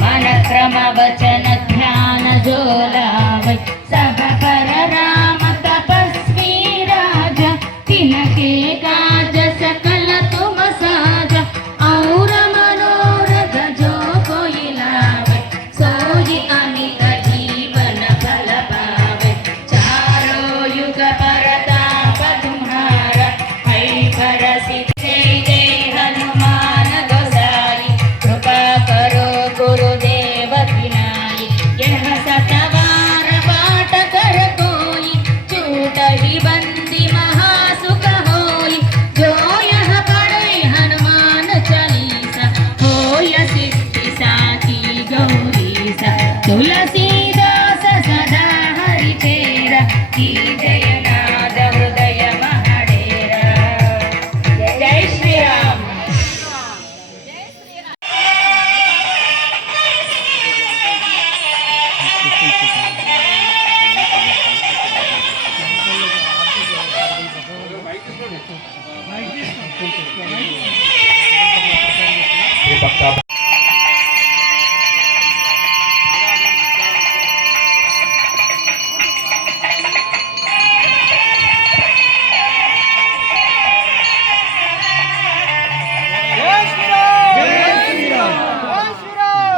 मन क्रम वचन ध्यान जोलावै सब पर राम तपस्वी राजा तिनके काज सकल तुम साजा और मनोरथ जो कोई लावै सोई अमित जीवन फल पावै चारों युग परताप तुम्हारा है प्रसिद्ध जय जय हनुमान गोसाई कृपा करो गुरुदेव विनाई यह सतवार पाठ कर कोई छूट ही बंदी महासुख होई जो यह पढ़े हनुमान चालीसा होय सिद्धि साखी गौरीसा तुलसीदास सदा हरि तेरा की जय नाद हृदय महाडेरा जय श्री राम।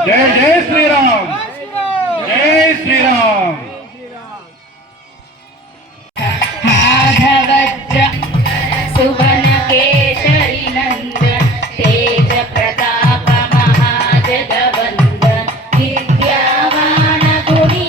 जय जय श्री राम, जय श्री राम। हाधवज्र सुवन केशरी नंदन तेज प्रताप महाजगवंदन विद्यावान गुणी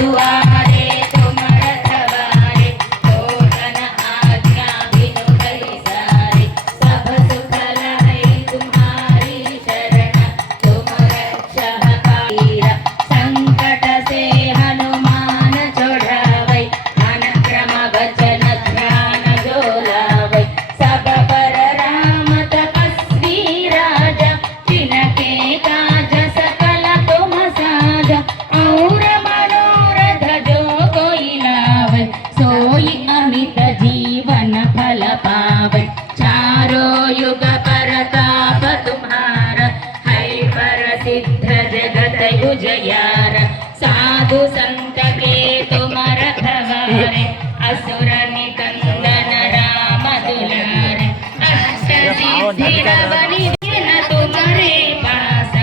दुआरे तुम रखवारे तोरण आज्ञा बिनु पैसारे सब सुख लहै तुम्हारी शरण तुम रक्षक कायरा संकट से हनुमान छुड़ावै मन क्रम वचन ध्यान जोलावै सब पर राम तपस्वी राजा तिनके काज सकल तुम साजा और मनोरथ जो कोई लावै सोई अमित जीवन फल पावै चारों युग परताप तुम्हारा है प्रसिद्ध जगत उजियार साधु संत के तुम रखवारे असुर निकंदन राम दुलारे अष्ट सिद्धि नवनि दिन तुम्हारे पास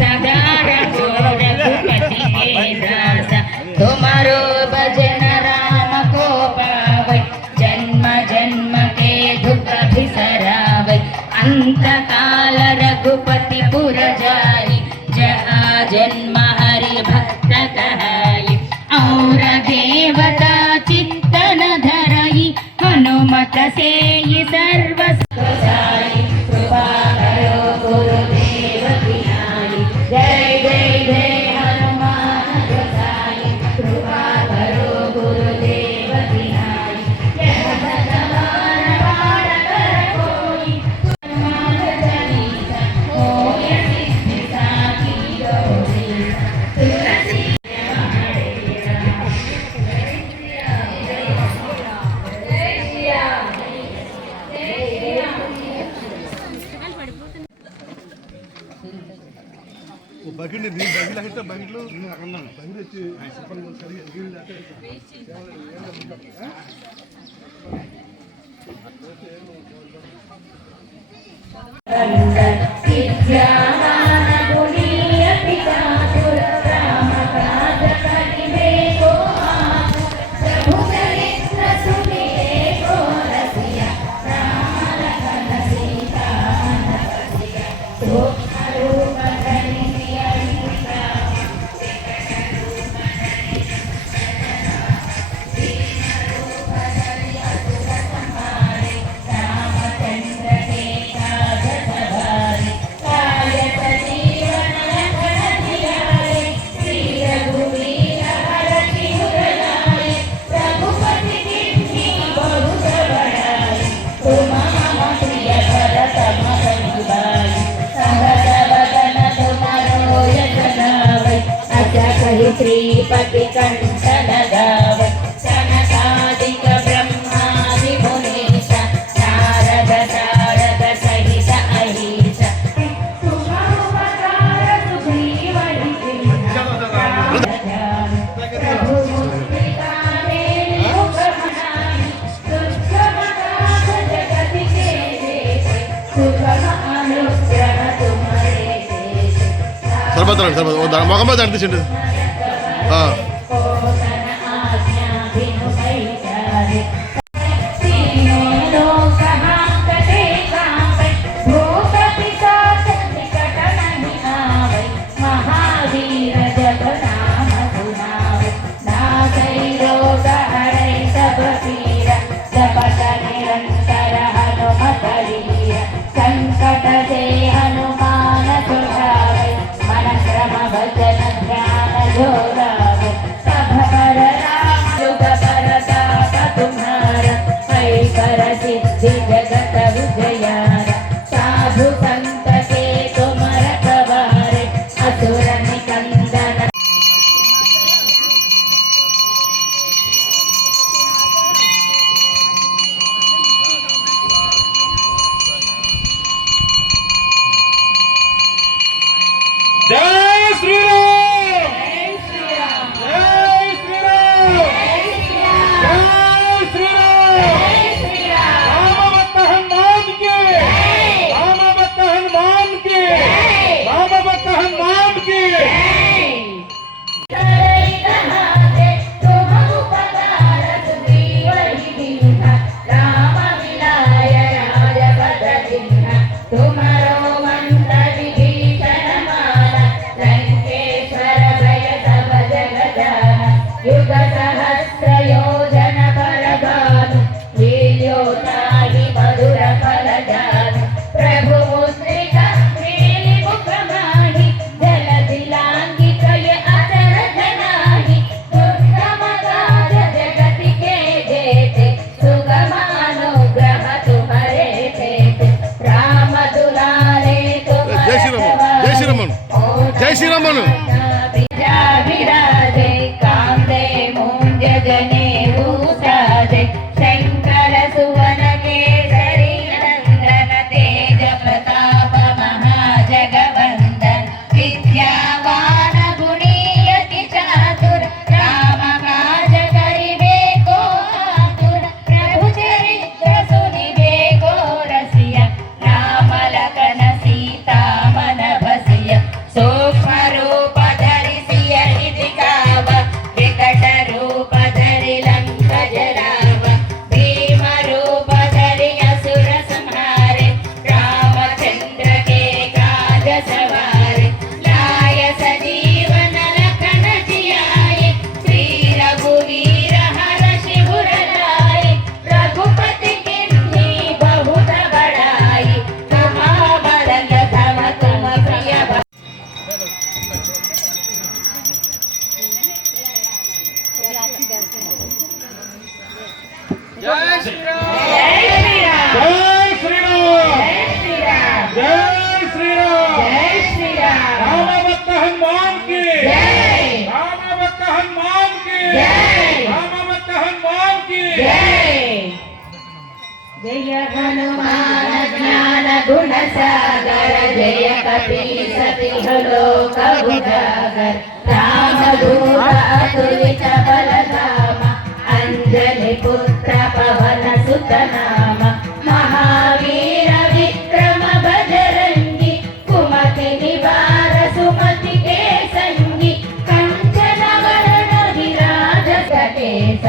सदा रहो रघुपति के दास तुम्हारो भजन राम को पावै जन्म जन्म के दुख बिसरावै अंत काल रघुपति पुर जाई जहाँ जन्म हरि भक्त कहाई और देवता चित्तन धरई हनुमत से ये सर्व साई कृपा करो गुरुदेव विनाई जय जय जय हनुमान गोसाई कृपा करो गुरुदेव विनाई यह सतवार पाठ कर कोई हनुमान चालीसा होय सिद्धि साखी गौरीसा तुलसी महाडेरा బకెట్ నీ బకెట్ అయితే బకెట్లో బకెట్ వచ్చి సరిగా సరిపోతాడు సరిపోతాడు మొగం మీద అనిపించండి जगत विजयार साधु संत के तुमर सवारे असुर निकंदन जय श्री राम जय श्री राम विराजे कांदे मूंज जने भूषाजे शंकर सुवन केसरी नंदन तेज प्रताप महाजगवंदन विद्यावान गुणीयति चातुर राम काज करिबे को आतुर प्रभु चरित्र सुनिबे को रसिया राम लखन सीता मन बसिया सूक्ष्म रूप धरिसिय निधि काव विकट रूप धरि लंक जराव भीम रूप धरि असुर संहारे रामचंद्र के काज सवारे लाय सजीवन लखन जियाए श्री रघुवीर हर्षि उर लाए रघुपति किन्ही बहुत बड़ाई महाबल धम तुम प्रिय जय श्री राम जय श्री राम जय श्री राम जय श्री राम जय श्री राम जय श्री राम राम भक्त हनुमान की जय राम भक्त हनुमान की जय राम भक्त हनुमान की जय जय हनुमान ज्ञान गुण सागर जय कपीस तिह लोक उजागर राम दूत अतुलित बल धाम अंजनी पुत्र पवन सुत नाम महावीर विक्रम बजरंगी कुमति निवार सुमति के संगी कंचन वरण विराज सकेश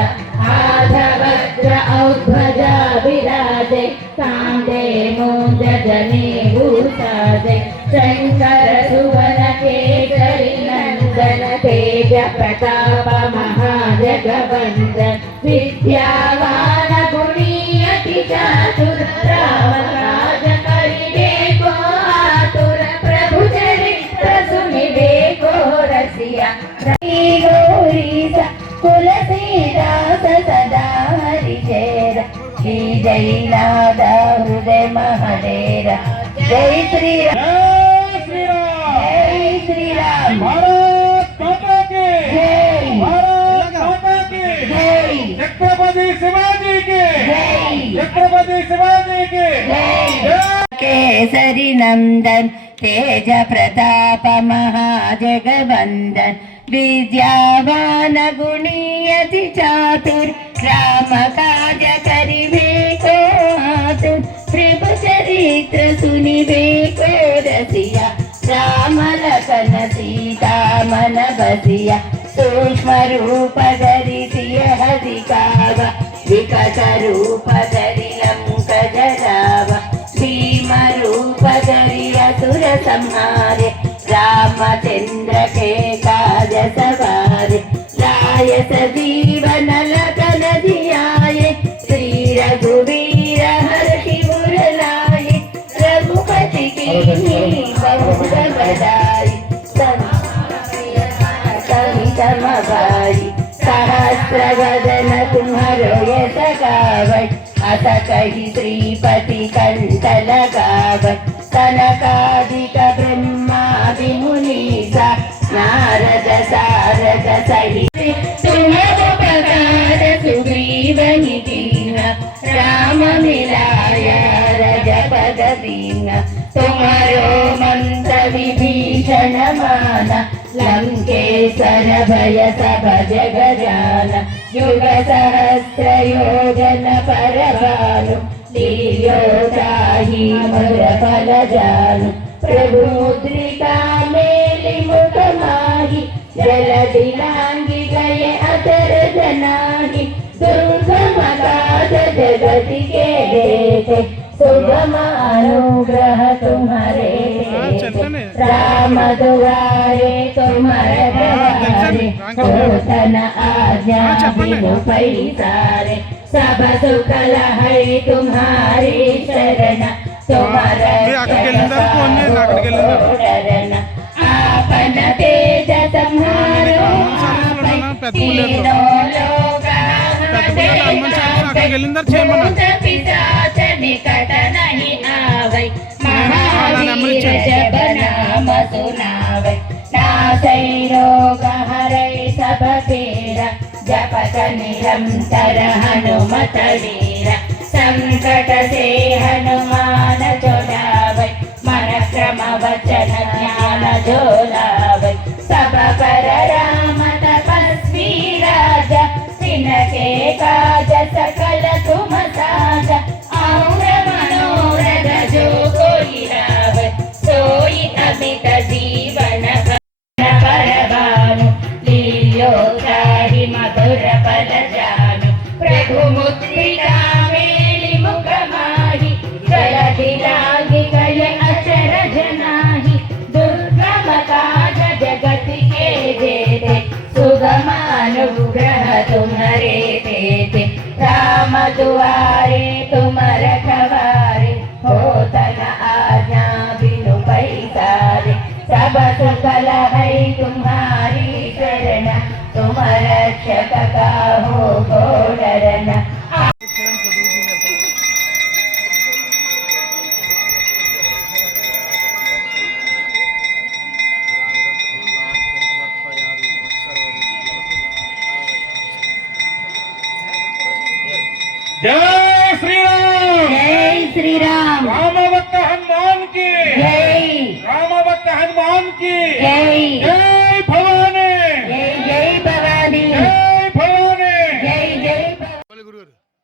आधवज्र औध्वजा विराजे कांदे मूंज जने भूषाजे शंकर सुवन केसरी नंदन तेज प्रताप महाजगवंदन विद्यावान गुणीयति चातुर राम काज करिबे को आतुर प्रभु चरित्र सुनिबे को रसिया श्री गौरीसा तुलसीदास सदा हरिचेर श्री जयनाथ हृदय महादेरा जय श्री राम जय श्री राम जय श्री राम भारत माता की जय भारत माता की जय छत्रपति शिवाजी की जय छत्रपति शिवाजी की जय केसरी नंदन तेज प्रताप महाजगवंदन विद्यावान गुणीयति चातुर राम काज करिबे को आतुर प्रभु चरित्र सुनिबे को रसिया राम लखन सीता ಸಿಯ ಸೂಕ್ಷ್ಮ ರೂಪ ಧರಿಸಿಯ ಹರಿಕಾವ ವಿಕಟ ರೂಪ ಧರಿ ಲಂಕ ಜರಾವ ಭೀಮ ರೂಪ ಧರಿ ಅಸುರ ಸಂಹಾರೆ रामचंद्र के काज सवारे लाय सजीवन लगन धियाये श्री रघुवीर हर्षि उर लाये रघुपति की बहुत बड़ाई समगाई सहस्र वदन तुम्हारो यश गावत अस कही श्रीपति कंठ लगावत सनकादिक ब्रह्मादि मुनीसा नारद सारद सहित तुम उपकार सुग्रीव दीना राम मिलाया रजपद दीना तुम्हारो मंत्र विभीषण माना लंकेश्वर भय सब जग जाना युग सहस्र योजन परभानु लील्यो ताहि मधुर फल जानु प्रभु मुद्रिका मेलि मुख माहि जलधि लांघि गए अतर जनाहि दुर्गम काज जगति के देते सुगम अनुग्रह तुम्हारे राम दुआरे तुम्हारे द्वारे होतन आज्ञा बिनु पैसारे सब सुख लहै तुम्हारी शरण तुम्हारा शरण आपन तेज संहारो तीनों लोक पिशाच निकट नहीं आवै महावीर जब नाम सुनावै नासै रोग हरै सब पीड़ा जपत निरंतर हनुमत वीरा संकट से हनुमान छुड़ावै मन क्रम वचन ध्यान झोलावै सब पर राम तपस्वी राजा तिनके काज सकल तुम साजा और मनोरथ जो कोई लावै सोई अमित जीवन परभानु लील्यो ताहि मधुर फल जानु प्रभु मुद्रिका मेलि मुख माहि जलधि लांघि गए अचर जनाहि दुर्गम काज जगति के जेते सुगम अनुग्रह तुम्हारे देते राम दुआरे तुम रखवारे होतन आज्ञा बिनु पैसारे सब सुख लहै तुम्हारी शरण तुम रक्षक काहू को डरना जय श्री राम जय श्री राम राम